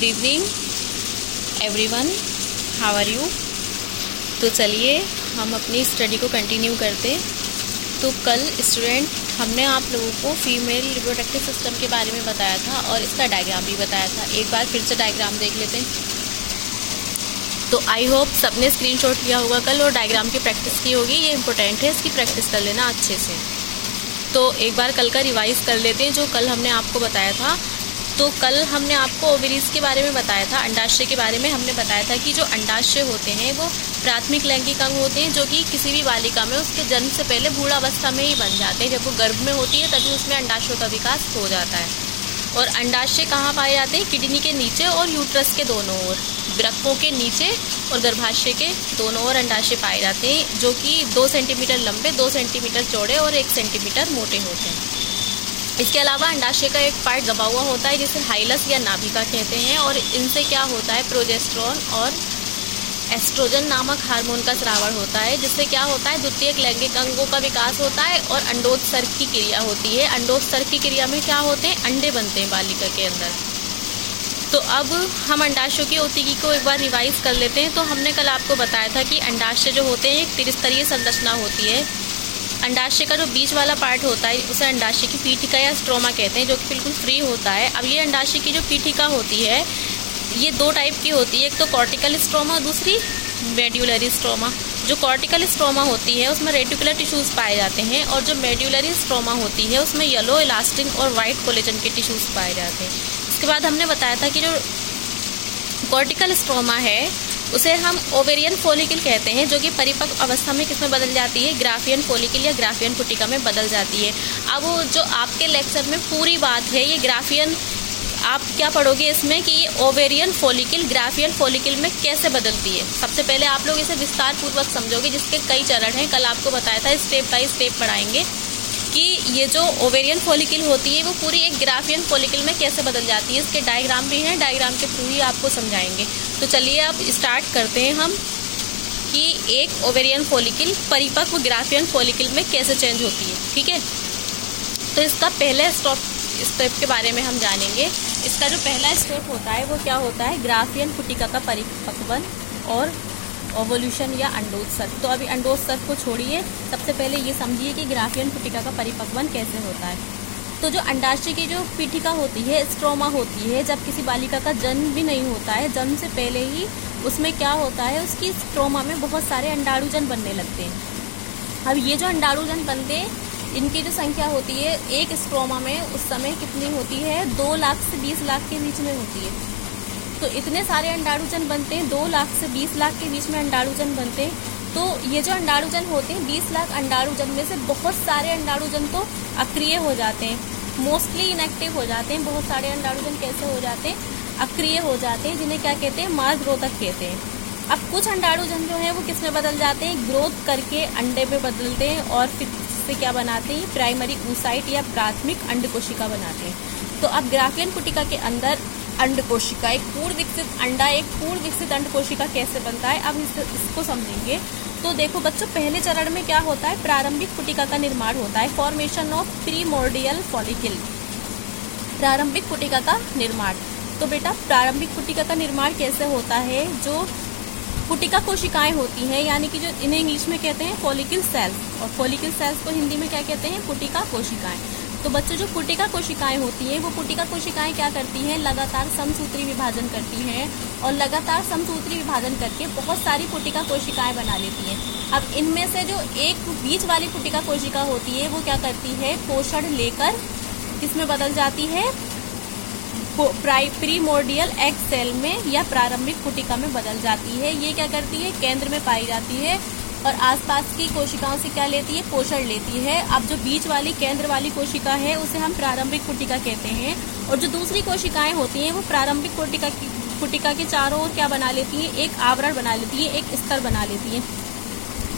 Good evening everyone, how are you. तो चलिए हम अपनी स्टडी को कंटिन्यू करते। तो कल स्टूडेंट हमने आप लोगों को फीमेल रिप्रोडक्टिव सिस्टम के बारे में बताया था और इसका डायग्राम भी बताया था। एक बार फिर से डायग्राम देख लेते हैं। तो आई होप सबने स्क्रीनशॉट लिया होगा कल और डायग्राम की प्रैक्टिस की होगी। ये इंपॉर्टेंट है, इसकी प्रैक्टिस कर लेना अच्छे से। तो एक बार कल का रिवाइज कर लेते हैं जो कल हमने आपको बताया था। तो कल हमने आपको ओवरीज के बारे में बताया था, अंडाशय के बारे में हमने बताया था कि जो अंडाशय होते हैं वो प्राथमिक लैंगिक अंग होते हैं जो कि किसी भी बालिका में उसके जन्म से पहले भ्रूणावस्था में ही बन जाते हैं। जब वो गर्भ में होती है तभी उसमें अंडाशयों का विकास हो जाता है। और अंडाशय कहाँ पाए जाते हैं? किडनी के नीचे और यूट्रस के दोनों ओर, वृक्कों के नीचे और गर्भाशय के दोनों ओर अंडाशय पाए जाते हैं, जो कि 2 सेंटीमीटर लंबे, 2 सेंटीमीटर चौड़े और 1 सेंटीमीटर मोटे होते हैं। इसके अलावा अंडाशय का एक पार्ट दबा हुआ होता है जिसे हाइलस या नाभिका कहते हैं, और इनसे क्या होता है, प्रोजेस्टेरोन और एस्ट्रोजन नामक हार्मोन का स्रावण होता है, जिससे क्या होता है, द्वितीयक लैंगिक अंगों का विकास होता है और अंडोत्सर्ग की क्रिया होती है। अंडोत्सर्ग की क्रिया में क्या होते हैं, अंडे बनते हैं बालिका के अंदर। तो अब हम अंडाशयों की ओतिकी को एक बार रिवाइज कर लेते हैं। तो हमने कल आपको बताया था कि अंडाशय जो होते हैं एक त्रिस्तरीय संरचना होती है। अंडाशय का जो बीच वाला पार्ट होता है उसे अंडाशय की पीठिका या स्ट्रोमा कहते हैं, जो कि बिल्कुल फ्री होता है। अब ये अंडाशय की जो पीठिका होती है ये 2 टाइप की होती है, एक तो कॉर्टिकल स्ट्रोमा, दूसरी मेड्यूलरी स्ट्रोमा। जो कॉर्टिकल स्ट्रोमा होती है उसमें रेटिकुलर टिश्यूज़ पाए जाते हैं, और जो मेड्यूलरी स्ट्रोमा होती है उसमें येलो, इलास्टिन और वाइट कोलेजन के टिश्यूज़ पाए जाते हैं। इसके बाद हमने बताया था कि जो कॉर्टिकल स्ट्रोमा है उसे हम ओवेरियन फॉलिकल कहते हैं, जो कि परिपक्व अवस्था में किसमें बदल जाती है, ग्राफियन फॉलिकल या ग्राफियन पुटिका में बदल जाती है। अब जो आपके लेक्चर में पूरी बात है, ये ग्राफियन आप क्या पढ़ोगे इसमें कि ये ओवेरियन फॉलिकल ग्राफियन फॉलिकल में कैसे बदलती है। सबसे पहले आप लोग इसे विस्तार पूर्वक समझोगे, जिसके कई चरण हैं। कल आपको बताया था स्टेप बाय स्टेप पढ़ाएंगे कि ये जो ओवेरियन फॉलिकल होती है वो पूरी एक ग्राफियन फॉलिकल में कैसे बदल जाती है। इसके डायग्राम भी हैं, डायग्राम के थ्रू ही आपको समझाएंगे। तो चलिए अब स्टार्ट करते हैं हम कि एक ओवेरियन फॉलिकल परिपक्व ग्राफियन फॉलिकल में कैसे चेंज होती है। ठीक है, तो इसका पहले स्टेप के बारे में हम जानेंगे। इसका जो पहला स्टेप होता है वो क्या होता है, ग्राफियन पुटिका का परिपक्वन और ओवोल्यूशन या अंडोत्सर्ग। तो अभी अंडोत्सर्ग को छोड़िए, सबसे पहले ये समझिए कि ग्राफियन पुटिका का परिपक्वन कैसे होता है। तो जो अंडाशय की जो पीठिका होती है, स्ट्रोमा होती है, जब किसी बालिका का जन्म भी नहीं होता है, जन्म से पहले ही उसमें क्या होता है, उसकी स्ट्रोमा में बहुत सारे अंडाणुजन बनने लगते हैं। अब ये जो अंडाणुजन बनते हैं इनकी जो संख्या होती है एक स्ट्रोमा में उस समय कितनी होती है, 2 लाख से 20 लाख के बीच में होती है। तो इतने सारे अंडाणुजन बनते हैं, 2 लाख से 20 लाख के बीच में अंडाणुजन बनते हैं। तो ये जो अंडाणुजन होते हैं, 20 लाख अंडाणुजन में से बहुत सारे अंडाणुजन तो अक्रिय हो जाते हैं, मोस्टली इनएक्टिव हो जाते हैं। बहुत सारे अंडाणुजन कैसे हो जाते हैं, अक्रिय हो जाते हैं, जिन्हें क्या कहते हैं, मार्गरोधक कहते हैं। अब कुछ अंडाणुजन जो है वो किस में बदल जाते हैं, ग्रोथ करके अंडे में बदलते हैं और फिर से क्या बनाते हैं, प्राइमरी oocyte या प्राथमिक अंड कोशिका बनाते हैं। तो अब ग्राफियन पुटिका के अंदर अंड कोशिका, एक पूर्ण विकसित अंडा, एक पूर्ण विकसित अंड कोशिका कैसे बनता है, अब इसको समझेंगे। तो देखो बच्चों, पहले चरण में क्या होता है, प्रारंभिक पुटिका का निर्माण होता है, फॉर्मेशन ऑफ प्रीमोर्डियल फॉलिकल, प्रारंभिक पुटिका का निर्माण। तो बेटा प्रारंभिक पुटिका का निर्माण कैसे होता है, जो पुटिका कोशिकाएं होती हैं, यानी कि जो इन्हें इंग्लिश में कहते हैं फॉलिकल सेल्स, और फॉलिकल सेल्स को हिंदी में क्या कहते हैं, पुटिका कोशिकाएं। तो बच्चों जो पुटिका कोशिकाएं होती हैं वो पुटिका कोशिकाएं क्या करती हैं, लगातार समसूत्री विभाजन करती हैं, और लगातार समसूत्री विभाजन करके बहुत सारी पुटिका कोशिकाएं बना लेती हैं। अब इनमें से जो एक बीच वाली पुटिका कोशिका होती है वो क्या करती है, पोषण लेकर किसमें बदल जाती है, प्रीमोर्डियल एग सेल में या प्रारंभिक पुटिका में बदल जाती है। ये क्या करती है, केंद्र में पाई जाती है और आसपास की कोशिकाओं से क्या लेती है, पोषण लेती है। अब जो बीच वाली केंद्र वाली कोशिका है उसे हम प्रारंभिक पुटिका कहते हैं, और जो दूसरी कोशिकाएं होती हैं वो प्रारंभिक पुटिका के चारों ओर क्या बना लेती हैं, एक आवरण बना लेती है, एक स्तर बना लेती है।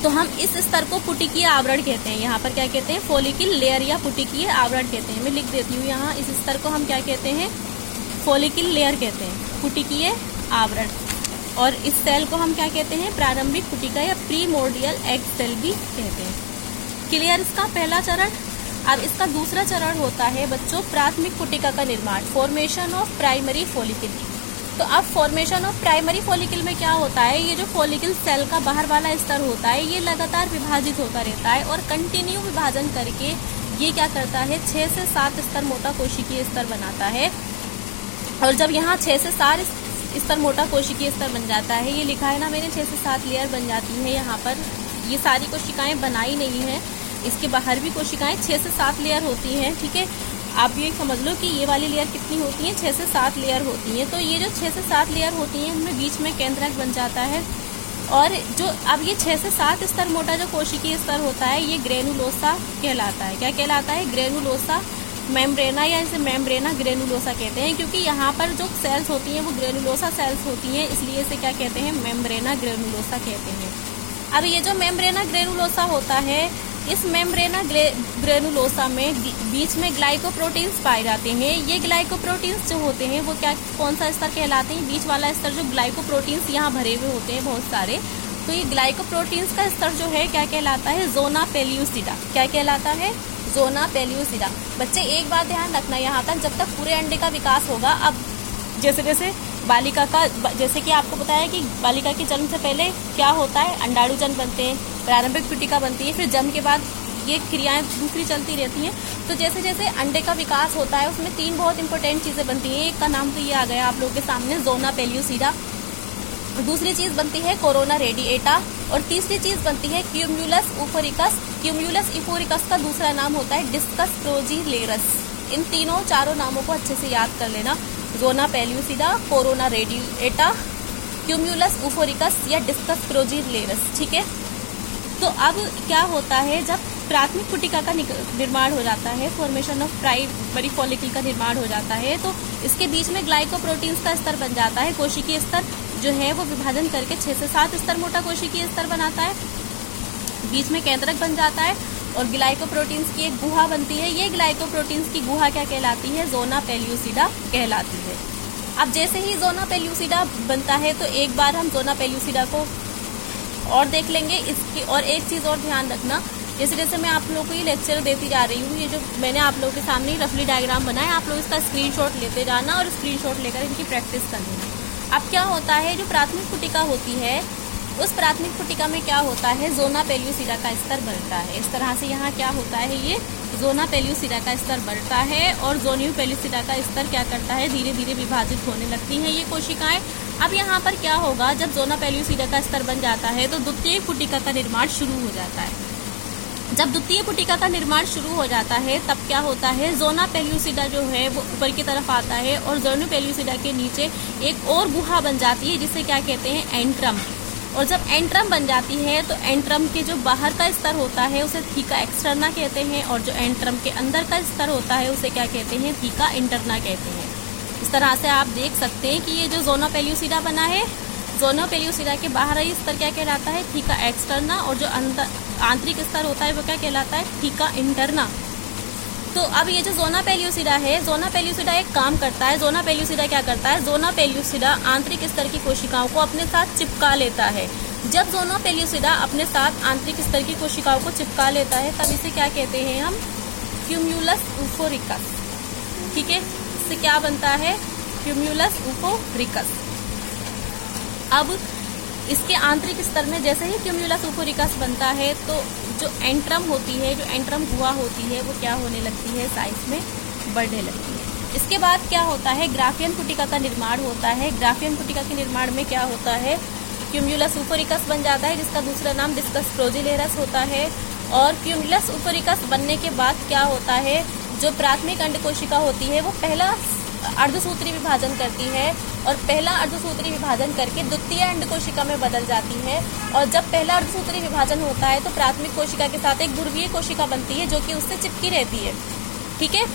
तो हम इस स्तर को पुटिकीय आवरण कहते हैं। यहाँ पर क्या कहते हैं, फॉलिकल लेयर या पुटिकीय आवरण कहते हैं। मैं लिख देती हूँ यहाँ, इस स्तर को हम क्या कहते हैं, फॉलिकल लेयर कहते हैं, पुटिकीय आवरण। और इस सेल को हम क्या कहते हैं, प्रारंभिक पुटिका या प्रीमोर्डियल एग सेल भी कहते हैं। क्लियर इसका पहला चरण। अब इसका दूसरा चरण होता है बच्चों प्राथमिक पुटिका का निर्माण, फॉर्मेशन ऑफ प्राइमरी फॉलिकल। तो अब फॉर्मेशन ऑफ प्राइमरी फॉलिकल में क्या होता है, ये जो फॉलिकल सेल का बाहर वाला स्तर होता है ये लगातार विभाजित होता रहता है और कंटिन्यू विभाजन करके ये क्या करता है 6 से 7 स्तर मोटा कोशिकीय स्तर बनाता है। और जब यहाँ 6 से 7 स्तर मोटा कोशिकीय स्तर बन जाता है, ये लिखा है ना मैंने 6 से 7 लेयर बन जाती है। यहाँ पर ये सारी कोशिकाएं बनाई नहीं है, इसके बाहर भी कोशिकाएं 6 से 7 लेयर होती हैं। ठीक है, आप ये समझ लो कि ये वाली लेयर कितनी होती है, 6 से 7 लेयर होती हैं। तो ये जो 6 से 7 लेयर होती हैं उनमें बीच में केंद्रक बन जाता है। और जो अब ये 6 से 7 स्तर मोटा जो कोशिकीय स्तर होता है ये ग्रेनुलोसा कहलाता है। क्या कहलाता है? ग्रेनुलोसा मेम्ब्रेना, या इसे मेम्ब्रेना ग्रेनुलोसा कहते हैं, क्योंकि यहाँ पर जो सेल्स होती हैं वो ग्रेनुलोसा सेल्स होती हैं, इसलिए इसे क्या कहते हैं? मेम्ब्रेना ग्रेनुलोसा कहते हैं। अब ये जो मेम्ब्रेना ग्रेनुलोसा होता है, इस मेम्ब्रेना ग्रेनुलोसा में बीच में ग्लाइकोप्रोटीन्स पाए जाते हैं। ये ग्लाइकोप्रोटीन्स जो होते हैं वो क्या, कौन सा स्तर कहलाते हैं? बीच वाला स्तर जो ग्लाइकोप्रोटीन्स यहाँ भरे हुए होते हैं बहुत सारे, तो ये ग्लाइकोप्रोटीन्स का स्तर जो है क्या कहलाता है? Zona pellucida. क्या कहलाता है? Zona pellucida. बच्चे एक बात ध्यान रखना, यहाँ तक जब तक पूरे अंडे का विकास होगा, अब जैसे जैसे बालिका का, जैसे कि आपको बताया कि बालिका के जन्म से पहले क्या होता है? अंडाणुजन बनते हैं, प्रारंभिक पुटिका बनती है, फिर जन्म के बाद ये क्रियाएं दूसरी चलती रहती हैं। तो जैसे जैसे अंडे का विकास होता है उसमें 3 बहुत इंपॉर्टेंट चीज़ें बनती हैं। एक का नाम तो ये आ गया आप लोगों के सामने, ज़ोना पेल्यूसिडा। दूसरी चीज़ बनती है कोरोना रेडिएटा, और तीसरी चीज़ बनती है क्यूम्यूलस उफोरिकस। क्यूम्यूलस उफोरिकस का दूसरा नाम होता है डिस्कस प्रोजीलेरस। इन चारों नामों को अच्छे से याद कर लेना, ज़ोना पेल्यूसिडा, कोरोना रेडिएटा, क्यूम्यूलस उफोरिकस या डिस्कस प्रोजीलेरस। ठीक है, तो अब क्या होता है, जब प्राथमिक पुटिका का निर्माण हो जाता है, फॉर्मेशन ऑफ प्राइमरी फॉलिकल का निर्माण हो जाता है, तो इसके बीच में ग्लाइकोप्रोटीन्स का स्तर बन जाता है। कोशिकीय स्तर जो है वो विभाजन करके 6 से 7 स्तर मोटा कोशिकीय स्तर बनाता है, बीच में केंद्रक बन जाता है और ग्लाइकोप्रोटीन्स की एक गुहा बनती है। ये ग्लाइकोप्रोटीन्स की गुहा क्या कहलाती है? ज़ोना पेल्यूसिडा कहलाती है। अब जैसे ही ज़ोना पेल्यूसिडा बनता है तो एक बार हम ज़ोना पेल्यूसिडा को और देख लेंगे। इसकी और एक चीज़ और ध्यान रखना, जैसे जैसे मैं आप लोगों को ये लेक्चर देती जा रही हूँ, ये जो मैंने आप लोगों के सामने रफली डायग्राम बनाया, आप लोग इसका स्क्रीनशॉट लेते जाना और स्क्रीनशॉट लेकर इनकी प्रैक्टिस कर लेना। अब क्या होता है, जो प्राथमिक पुटिका होती है उस प्राथमिक पुटिका में क्या होता है? ज़ोना पेल्यूसिडा का स्तर बढ़ता है। इस तरह से यहाँ क्या होता है, ये ज़ोना पेल्यूसिडा का स्तर बढ़ता है और ज़ोनियो पेल्यूसिडा का स्तर क्या करता है? धीरे धीरे विभाजित होने लगती हैं ये कोशिकाएं। अब यहाँ पर क्या होगा, जब ज़ोना पेल्यूसिडा का स्तर बन जाता है तो द्वितीय पुटिका का निर्माण शुरू हो जाता है। जब द्वितीय पुटिका का निर्माण शुरू हो जाता है तब क्या होता है, ज़ोना पेल्यूसिडा जो है वो ऊपर की तरफ आता है और ज़ोनियो पेल्यूसिडा के नीचे एक और गुहा बन जाती है जिसे क्या कहते हैं? एंट्रम। और जब एंट्रम बन जाती है तो एंट्रम के जो बाहर का स्तर होता है उसे थीका एक्सटर्ना कहते हैं, और जो एंट्रम के अंदर का स्तर होता है उसे क्या कहते हैं? थीका इंटरना कहते हैं। इस तरह से आप देख सकते हैं कि ये जो ज़ोना पेल्यूसिडा बना है, ज़ोना पेल्यूसिडा के बाहरी स्तर क्या कहलाता है? थीका एक्सटर्ना, और जो आंतरिक स्तर होता है वो क्या कहलाता है? Theca interna. तो अब ये जो ज़ोना पेल्यूसिडा है, ज़ोना पेल्यूसिडा एक काम करता है। ज़ोना पेल्यूसिडा क्या करता है? ज़ोना पेल्यूसिडा आंतरिक स्तर की कोशिकाओं को अपने साथ चिपका लेता है। जब ज़ोना पेल्यूसिडा अपने साथ आंतरिक स्तर की कोशिकाओं को चिपका लेता है तब इसे क्या कहते हैं हम? क्यूम्यूलस उफोरिकस। ठीक है, इससे क्या बनता है? क्यूम्यूलस उफोरिकस। अब इसके आंतरिक स्तर में जैसे ही क्यूम्यूलस उफोरिकस बनता है तो जो एंट्रम होती है, जो एंट्रम गुहा होती है वो क्या होने लगती है? साइज में बढ़ने लगती है। इसके बाद क्या होता है? ग्राफियन पुटिका का निर्माण होता है। ग्राफियन पुटिका के निर्माण में क्या होता है? क्यूम्यूलस उफोरिकस बन जाता है जिसका दूसरा नाम डिस्कस प्रोजीलेरस होता है। और क्यूम्यूलस उफोरिकस बनने के बाद क्या होता है, जो प्राथमिक अंड कोशिका होती है वो पहला अर्धसूत्री विभाजन करती है और पहला अर्धसूत्री विभाजन करके द्वितीय अंड कोशिका में बदल जाती है। और जब पहला अर्धसूत्री विभाजन होता है तो प्राथमिक कोशिका के साथ एक ध्रुवीय कोशिका बनती है जो कि उससे चिपकी रहती है। ठीक है,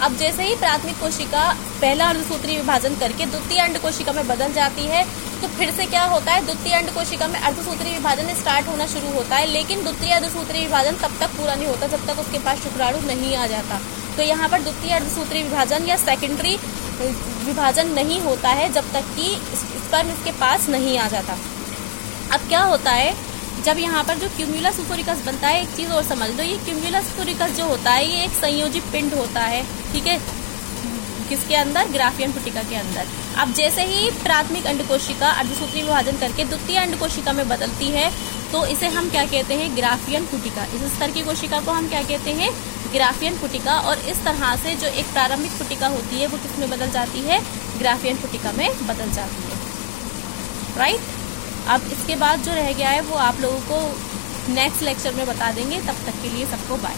अब जैसे ही प्राथमिक कोशिका पहला अर्धसूत्री विभाजन करके द्वितीय अंड कोशिका में बदल जाती है तो फिर से क्या होता है? द्वितीय अंड कोशिका में अर्धसूत्री विभाजन स्टार्ट होना शुरू होता है, लेकिन द्वितीय अर्धसूत्री विभाजन तब तक पूरा नहीं होता जब तक उसके पास शुक्राणु नहीं आ जाता। तो यहाँ पर द्वितीय अर्धसूत्री विभाजन या सेकेंडरी विभाजन नहीं होता है जब तक कि स्पर्म इसके पास नहीं आ जाता। अब क्या होता है, जब यहाँ पर जो क्यूम्यूलस उफोरिकस बनता है, एक चीज़ और समझ लो, ये क्यूम्यूलस उफोरिकस जो होता है ये एक संयोजी पिंड होता है। ठीक है, किसके अंदर, ग्राफियन पुटिका के अंदर। अब जैसे ही प्राथमिक अंडकोशिका अर्धसूत्री विभाजन करके द्वितीय अंडकोशिका में बदलती है तो इसे हम क्या कहते हैं, ग्राफियन पुटिका। इस स्तर की कोशिका को हम क्या कहते हैं, ग्राफियन पुटिका। और इस तरह से जो एक प्रारंभिक पुटिका होती है वो किसमें बदल जाती है, ग्राफियन पुटिका में बदल जाती है, राइट। अब इसके बाद जो रह गया है वो आप लोगों को नेक्स्ट लेक्चर में बता देंगे। तब तक के लिए सबको बाय।